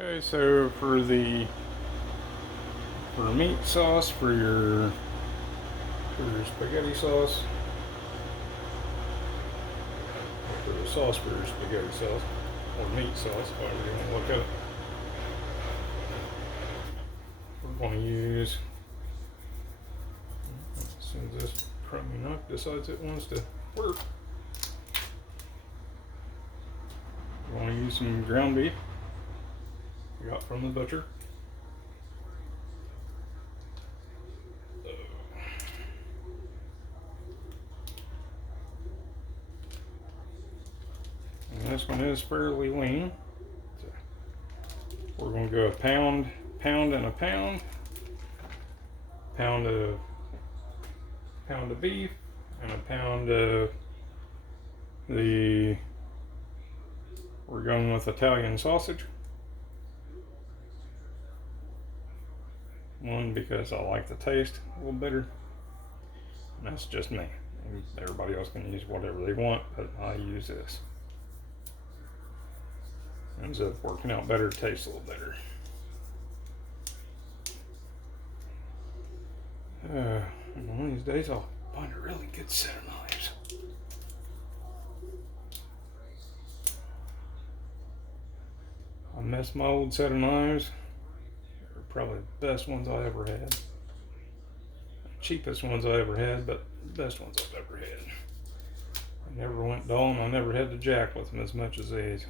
Okay, so for the meat sauce for your spaghetti sauce, or for the sauce for your spaghetti sauce, or meat sauce, however you want to look at it, we're going to use, as soon as this crummy knife decides it wants to work, we're going to use some ground beef we got from the butcher. And this one is fairly lean. So we're going to go a pound and a pound of beef, and a pound of we're going with Italian sausage. One, because I like the taste a little better, and that's just me. Everybody else can use whatever they want, but I use this. Ends up working out better, tastes a little better. One of these days I'll find a really good set of knives. I miss my old set of knives. They're probably the best ones I ever had. The cheapest ones I ever had, but the best ones I've ever had. I never went dull, and I never had to jack with them as much as these.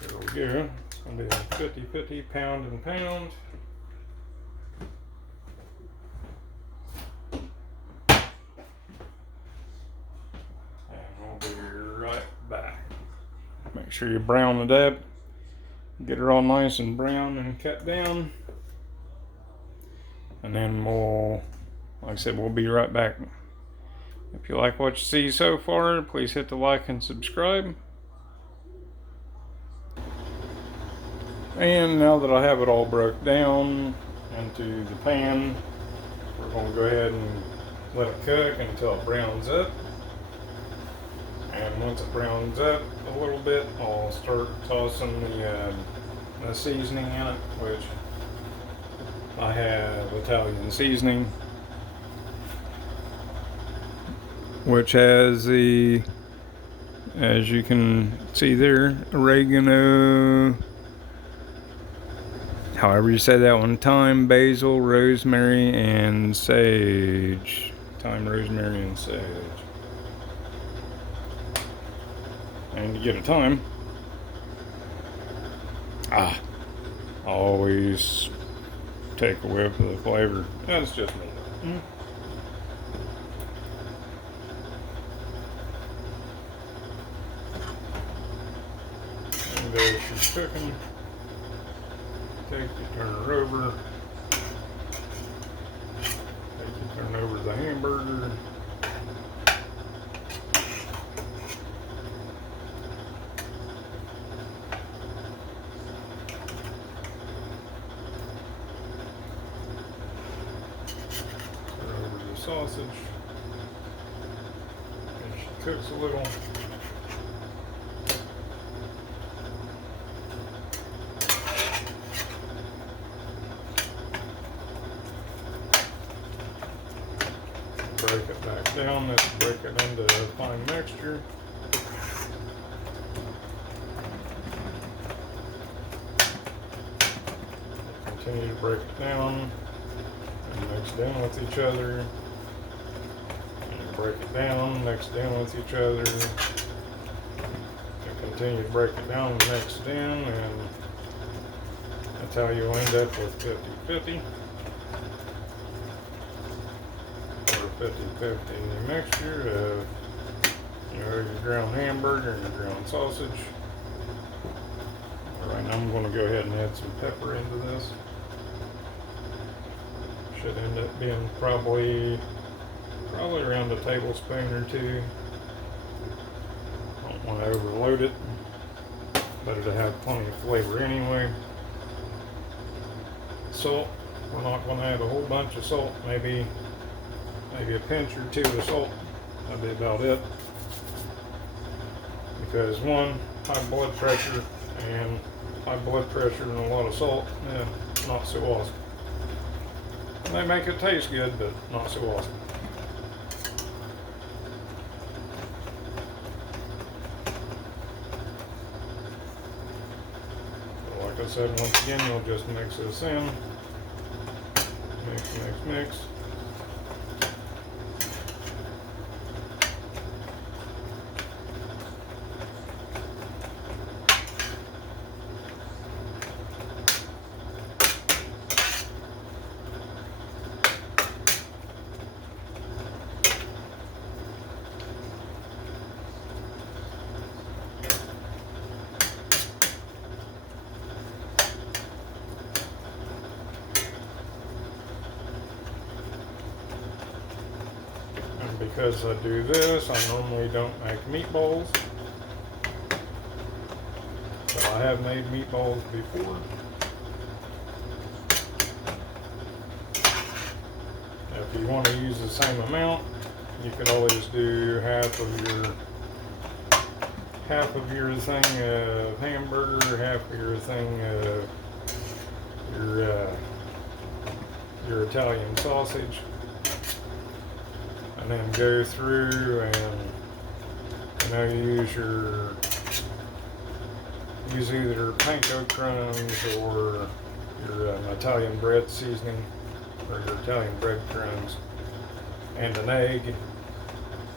There we go. It's going to be a 50-50, pound and pound. And we'll be right back. Make sure you brown it up. Get it all nice and brown and cut down. And then like I said, we'll be right back. If you like what you see so far, please hit the like and subscribe. And now that I have it all broke down into the pan, we're going to go ahead and let it cook until it browns up. And once it browns up a little bit, I'll start tossing the seasoning in it, which I have Italian seasoning, which has the, as you can see there, oregano, however you say that one, thyme, basil, rosemary, and sage. Thyme, rosemary, and sage. And to get a thyme, always take a whiff of the flavor. That's just me. And as she's cooking, turn her over. Turn over the hamburger. Turn over the sausage. And she cooks a little. Break it back down, let's break it into a fine mixture. Continue to break it down and mix down with each other. And break it down, mix down with each other. And continue to break it down and mix it in, and that's how you'll end up with 50-50. 50-50 mixture of your ground hamburger and your ground sausage. Alright, now I'm going to go ahead and add some pepper into this. Should end up being probably around a tablespoon or two. Don't want to overload it. but it'll have plenty of flavor anyway. Salt, we're not going to add a whole bunch of salt, maybe a pinch or two of salt. That'll be about it. Because one, high blood pressure and a lot of salt, not so awesome. They make it taste good, but not so awesome. So like I said, once again, you'll just mix this in. Mix. Because I do this, I normally don't make meatballs, but I have made meatballs before. If you want to use the same amount, you could always do half of your thing of hamburger, half of your thing of your Italian sausage. And then go through and use either panko crumbs or your Italian bread seasoning or your Italian bread crumbs and an egg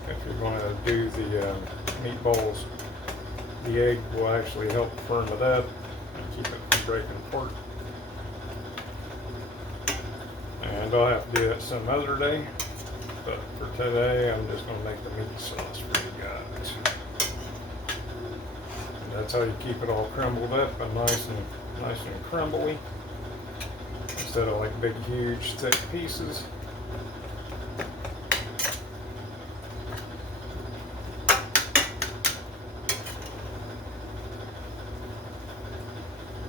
if you're going to do the meatballs. The egg will actually help firm it up and keep it from breaking apart. And I'll have to do that some other day. But for today, I'm just going to make the meat sauce for you guys. And that's how you keep it all crumbled up and nice and crumbly, instead of like big, huge, thick pieces.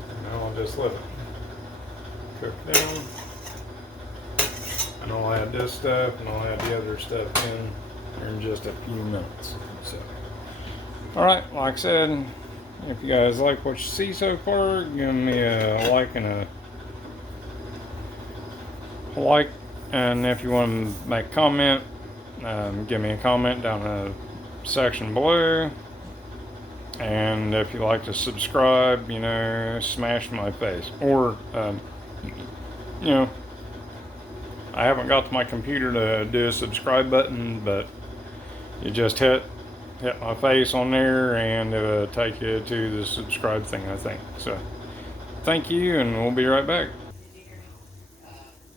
And now I'll just let it cook down. And I'll add this stuff and I'll add the other stuff in just a few minutes. So, alright, like I said, if you guys like what you see so far, give me a like and if you want to make a comment, give me a comment down in the section below. And if you like to subscribe, smash my face. Or, I haven't got to my computer to do a subscribe button, but you just hit my face on there and it'll take you to the subscribe thing, I think. So, thank you, and we'll be right back.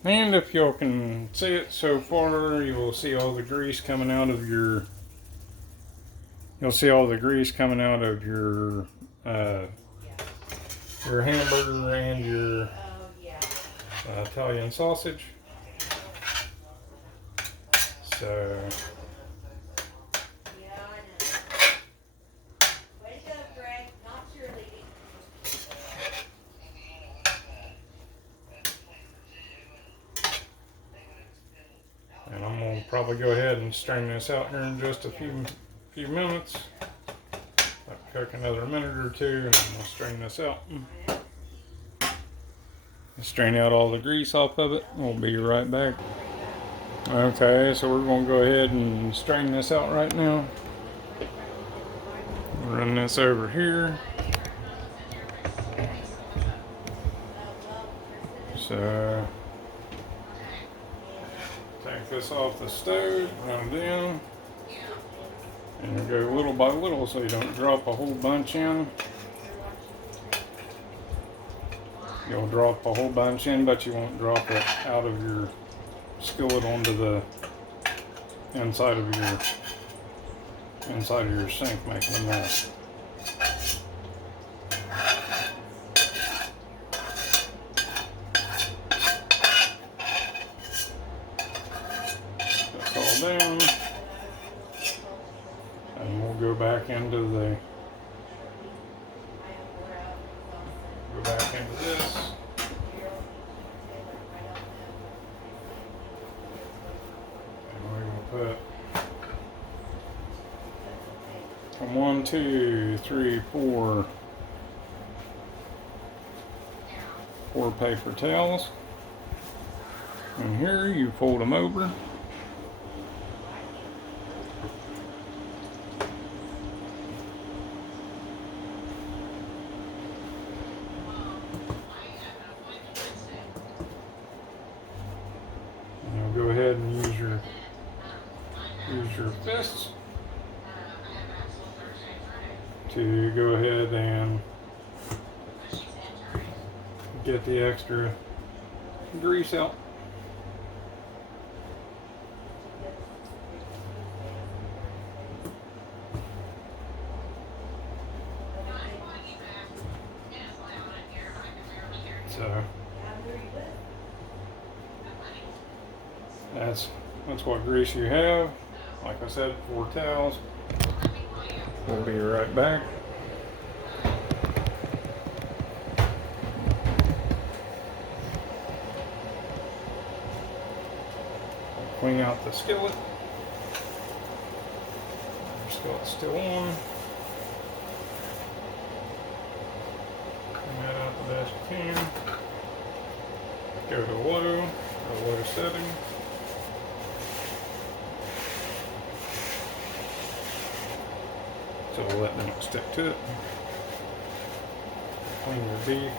And if you can see it so far, you will see all the grease coming out of your hamburger and your Italian sausage. So, and I'm going to probably go ahead and strain this out here in just a few minutes. I'll cook another minute or two and I'm going to strain this out. Strain out all the grease off of it. We'll be right back. Okay, so we're going to go ahead and strain this out right now. Run this over here. So, take this off the stove, run it in, and go little by little so you don't drop a whole bunch in. You'll drop a whole bunch in, but you won't drop it out of your skillet onto the inside of your sink, making a mess. That's all down, and we'll go back into Go back into this. And we're going to put 1, 2, 3, 4 paper towels. And here you fold them over. And you'll go ahead and use your fists to go ahead and get the extra grease out. So that's what grease you have. Like I said, 4 towels. We'll be right back. Clean out the skillet. The skillet's still on. Clean that out the best you can. Go to low setting. So we'll let them stick to it. Clean your beef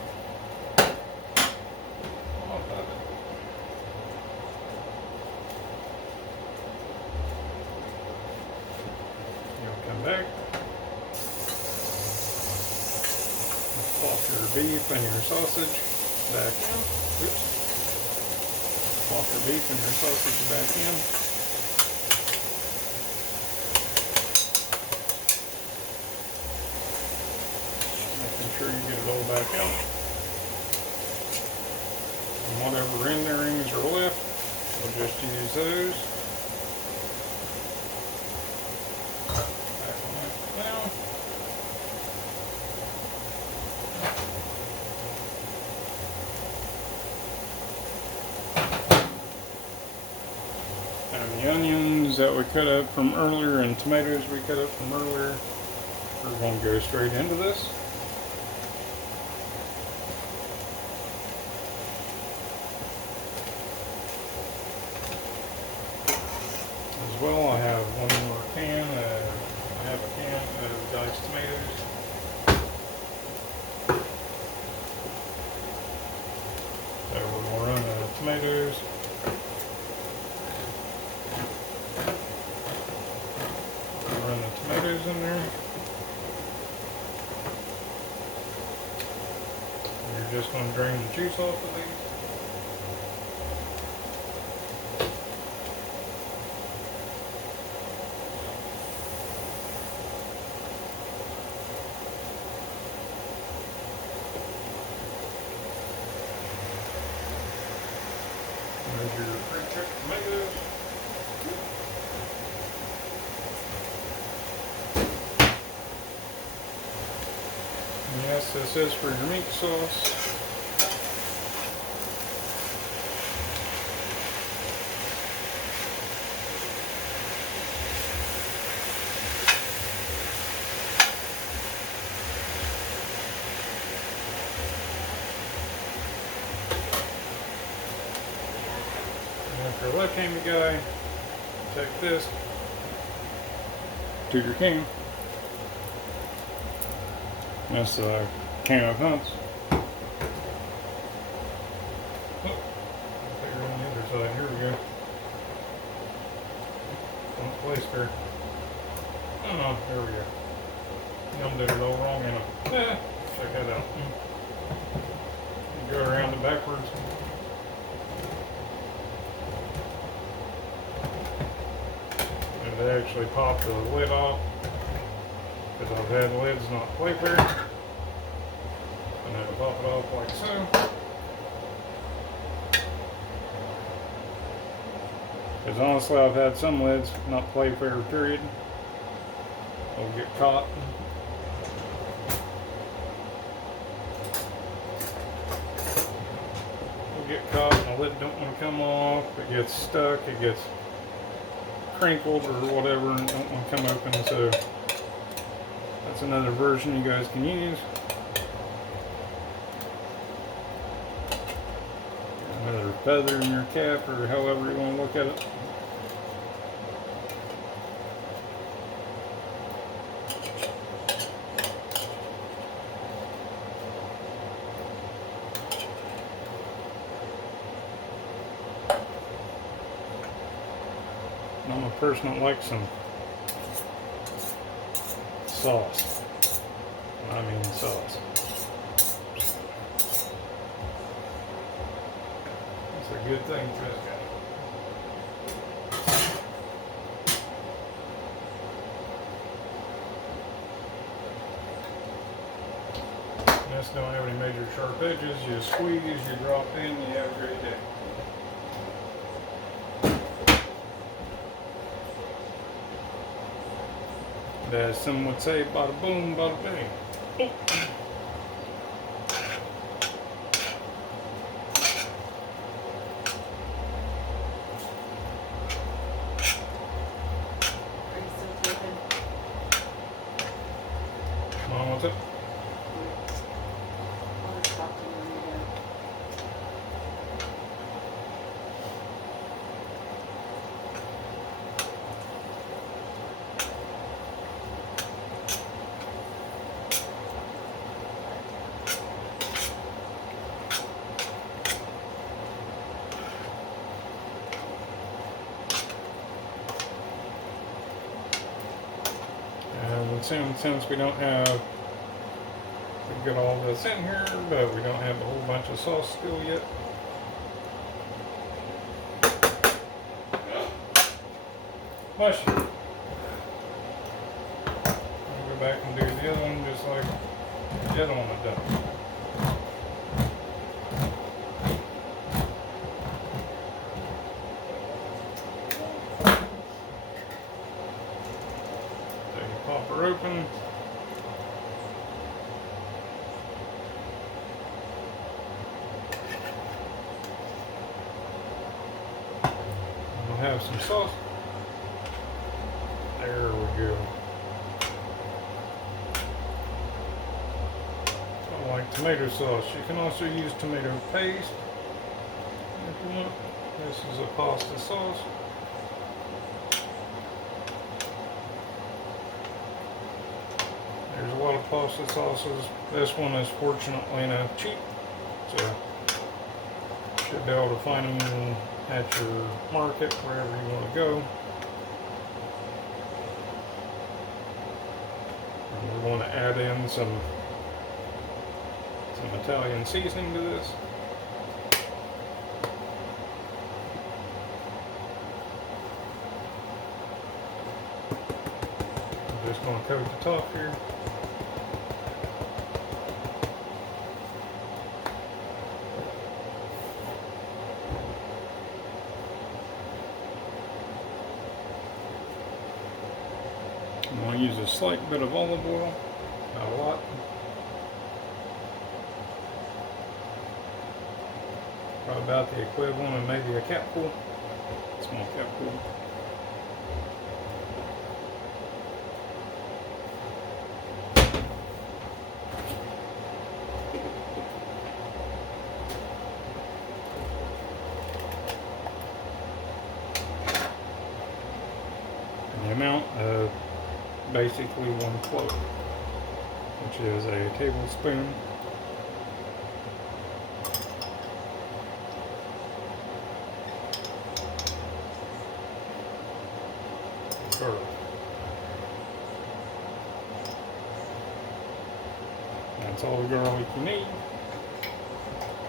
off of it. You'll come back. Plop your beef and your sausage back in. Oops. Plop your beef and your sausage back in. Making sure you get it all back out. And whatever renderings are left, we'll just use those. Back on that now. And the onions that we cut up from earlier and tomatoes we cut up from earlier, we're going to go straight into this. As well, I have one more can, I have a can of diced tomatoes. So we're going to run the tomatoes. Run the tomatoes in there. And you're just going to drain the juice off of these. There's your pre-checked tomatoes. And yes, this is for your meat sauce. And for a left-handed guy, take this to your can. That's a can of hunts. Oh, I'll take her on the other side. Here we go. Don't place there. Oh no, there we go. I'm doing it all wrong, and check that out. You go around it backwards. And they actually pop the lid off. Because I've had lids not play fair. And then pop it off like so. Because honestly, I've had some lids not play fair, period. They'll get caught. lid don't want to come off, it gets stuck, it gets crinkled or whatever, and don't want to come open. So that's another version you guys can use. Another feather in your cap, or however you want to look at it. I'm a person that likes some sauce. I mean sauce. It's a good thing for this guy. This don't have any major sharp edges. You squeeze, you drop in, you have a great day. As some would say, bada boom, bada bing. Oh. Mom, what's it? Since we don't have, we've got all this in here, but we don't have a whole bunch of sauce still yet. Bless you. I'll go back and do the other one just like the other one had done. Pop her open. We'll have some sauce. There we go. I like tomato sauce. You can also use tomato paste if you want. This is a pasta sauce. There's a lot of pasta sauces. This one is fortunately enough cheap, so should be able to find them at your market wherever you want to go. And we want to add in some Italian seasoning to this. I'm just going to coat the top here. I'm going to use a slight bit of olive oil, not a lot. Probably about the equivalent of maybe a capful, small capful. And the amount of basically 1 clove, which is a tablespoon. Garlic. That's all the garlic you need.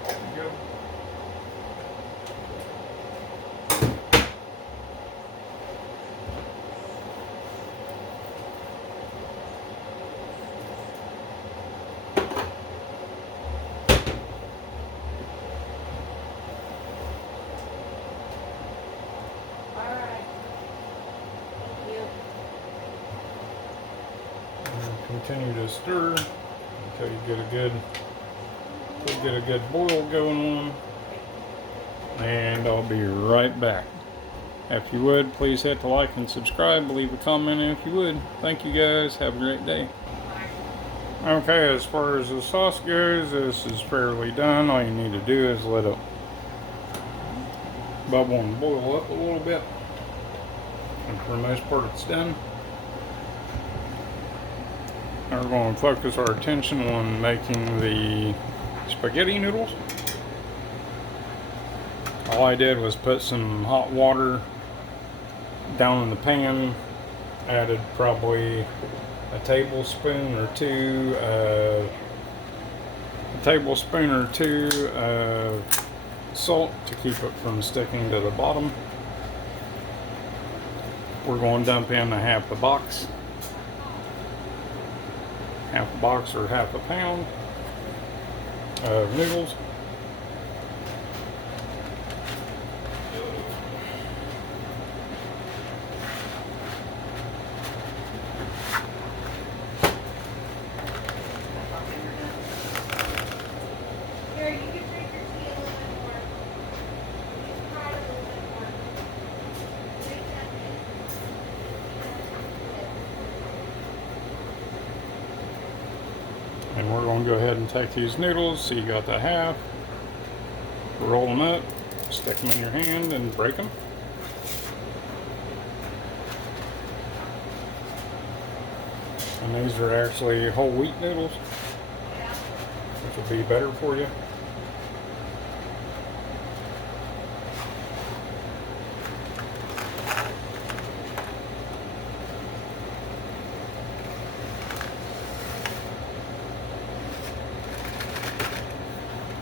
There you go. Continue to stir until you get a good boil going on. and I'll be right back. If you would, please hit the like and subscribe. Leave a comment if you would. Thank you guys. Have a great day. Okay, as far as the sauce goes, this is fairly done. All you need to do is let it bubble and boil up a little bit. And for the most part, it's done. Now we're going to focus our attention on making the spaghetti noodles. All I did was put some hot water down in the pan, added probably a tablespoon or two of salt to keep it from sticking to the bottom. We're going to dump in a half a box or half a pound of noodles. And we're going to go ahead and take these noodles, so you got the half, roll them up, stick them in your hand and break them. And these are actually whole wheat noodles, which will be better for you.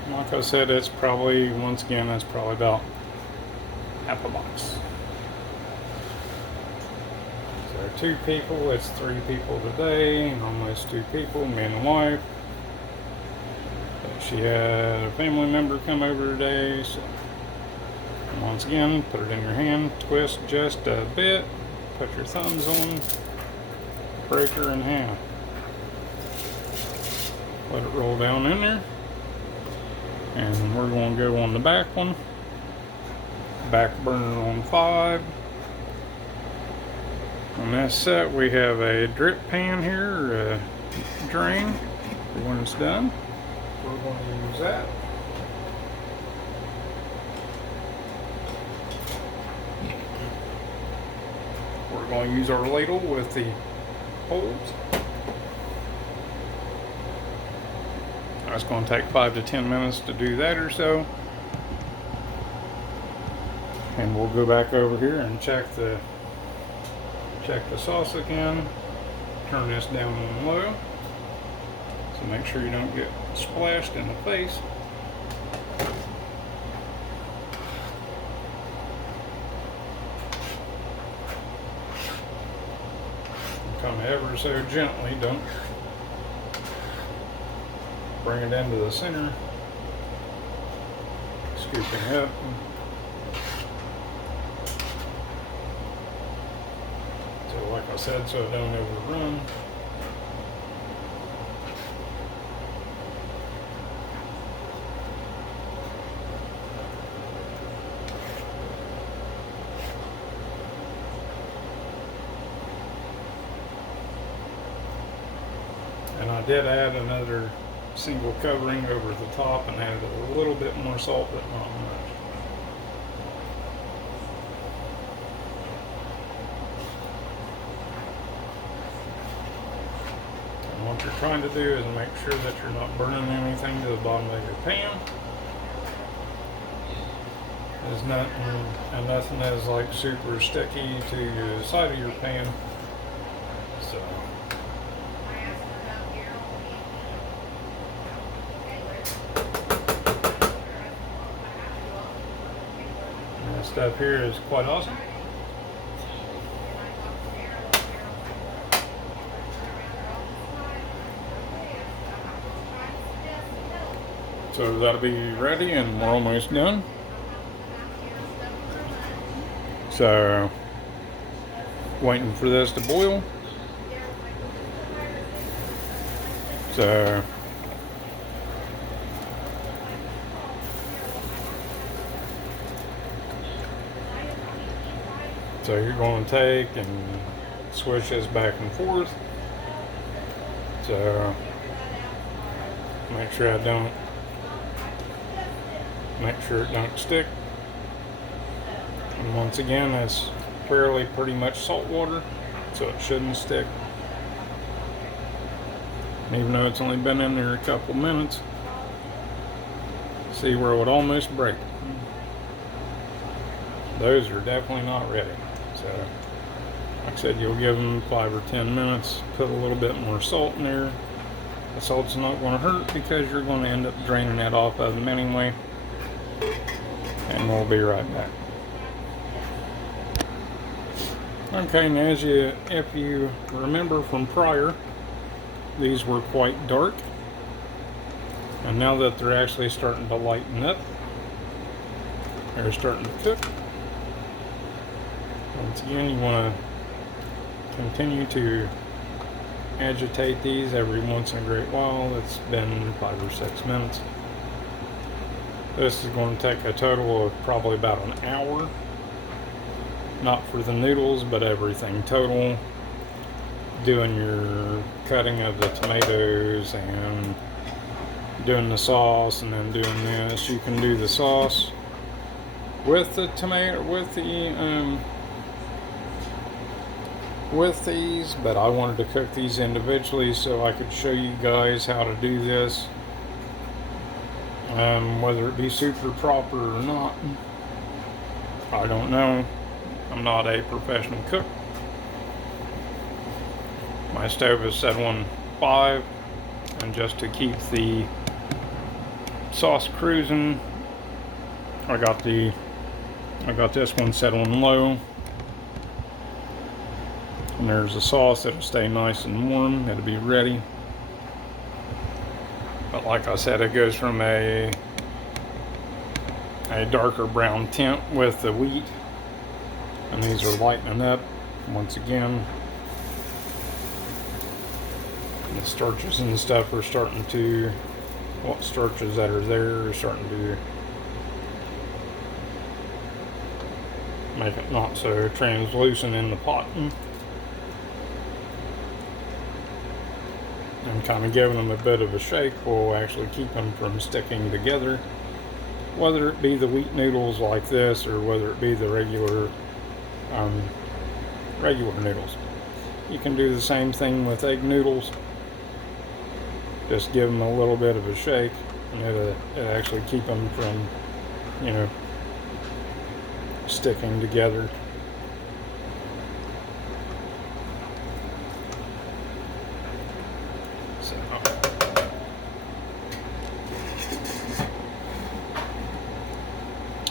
Like I said, it's probably, once again, that's probably about half a box. So 2 people, it's 3 people today, almost 2 people, me and the wife. She had a family member come over today, so once again, put it in your hand, twist just a bit, put your thumbs on, break her in half. Let it roll down in there. And we're going to go on the back one. Back burner on 5. On this set we have a drip pan here, a drain for when it's done. We're going to use that. We're going to use our ladle with the holes. It's going to take 5 to 10 minutes to do that or so. And we'll go back over here and check the sauce again. Turn this down on low. So make sure you don't get splashed in the face. Come ever so gently, don't bring it into the center, scooping up. So like I said, so it don't overrun. And I did add another single covering over the top and added a little bit more salt, but not much. And what you're trying to do is make sure that you're not burning anything to the bottom of your pan. There's nothing is like super sticky to the side of your pan. So this stuff here is quite awesome. So that'll be ready and we're almost done. So waiting for this to boil. So So you're going to take and switch this back and forth. So make sure it don't stick. And once again, it's fairly pretty much salt water, so it shouldn't stick. Even though it's only been in there a couple minutes, see where it would almost break. Those are definitely not ready. So, like I said, you'll give them 5 or 10 minutes, put a little bit more salt in there. The salt's not going to hurt because you're going to end up draining that off of them anyway. And we'll be right back. Okay, and if you remember from prior, these were quite dark. And now that they're actually starting to lighten up, they're starting to cook. Once again, you want to continue to agitate these every once in a great while. It's been 5 or 6 minutes. This is going to take a total of probably about an hour. Not for the noodles, but everything total. Doing your cutting of the tomatoes and doing the sauce and then doing this. You can do the sauce with the tomato, with these, but I wanted to cook these individually so I could show you guys how to do this. Whether it be super proper or not, I don't know. I'm not a professional cook. My stove is set on 5, and just to keep the sauce cruising, I got this one set on low. And there's the sauce that'll stay nice and warm. It'll be ready. But like I said, it goes from a darker brown tint with the wheat. And these are lightening up once again. And the starches and stuff are starting to, what starches that are there are starting to make it not so translucent in the pot. And kind of giving them a bit of a shake will actually keep them from sticking together. Whether it be the wheat noodles like this or whether it be the regular noodles. You can do the same thing with egg noodles. Just give them a little bit of a shake and it'll actually keep them from, sticking together.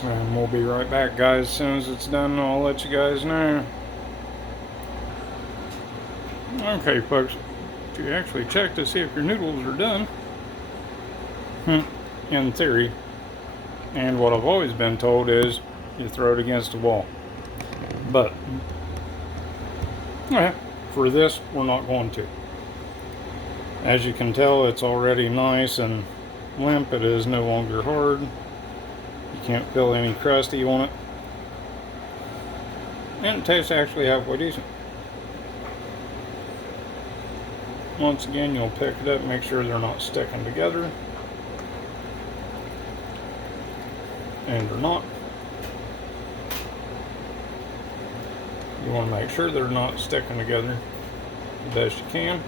And we'll be right back, guys. As soon as it's done, I'll let you guys know. Okay, folks, you actually check to see if your noodles are done. In theory. And what I've always been told is you throw it against the wall. But for this, we're not going to. As you can tell, it's already nice and limp. It is no longer hard. You can't feel any crusty on it. And it tastes actually halfway decent. Once again, you'll pick it up, make sure they're not sticking together. And they're not. You want to make sure they're not sticking together the best you can.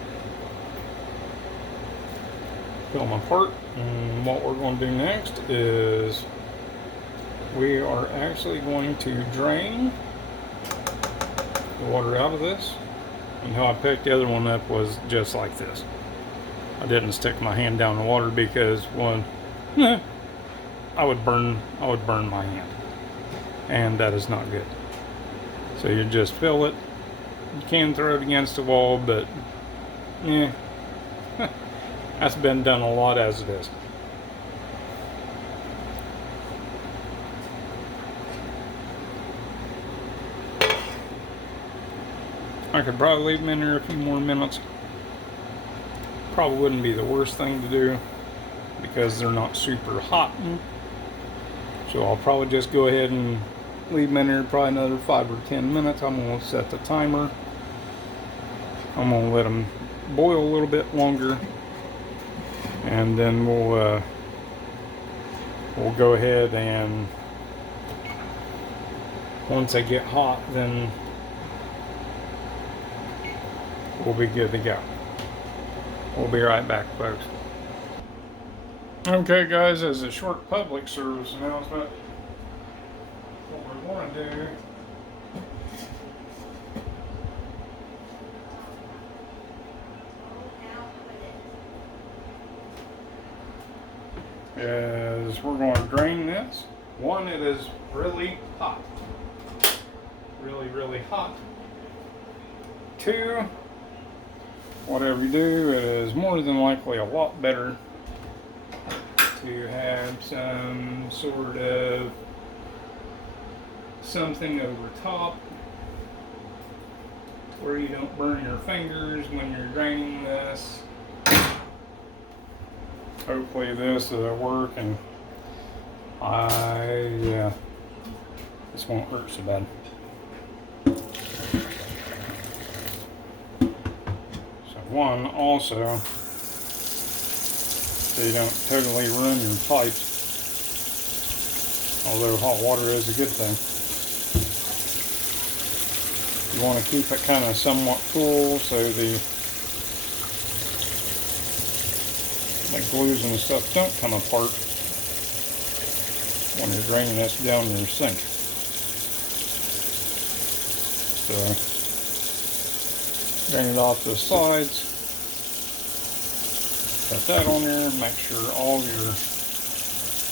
Peel them apart. And what we're going to do next is we are actually going to drain the water out of this. And how I picked the other one up was just like this. I didn't stick my hand down the water because I would burn my hand. And that is not good. So you just fill it. You can throw it against the wall, but that's been done a lot as it is. I could probably leave them in there a few more minutes. Probably wouldn't be the worst thing to do because they're not super hot. So I'll probably just go ahead and Leave them in there probably another 5 or 10 minutes. I'm going to set the timer. I'm going to let them boil a little bit longer, and then we'll go ahead, and once they get hot, then we'll be good to go. We'll be right back, folks. Okay, guys, as a short public service announcement, what we want to do is we're going to drain this. One, it is really hot. Really, really hot. Two, whatever you do, it is more than likely a lot better to have some sort of something over top where you don't burn your fingers when you're draining this. Hopefully this will work, and this won't hurt so bad. So one, also, so you don't totally ruin your pipes, although hot water is a good thing. You want to keep it kind of somewhat cool so the glues and stuff don't come apart when you're draining this down your sink. So drain it off the sides, got that on there, make sure all your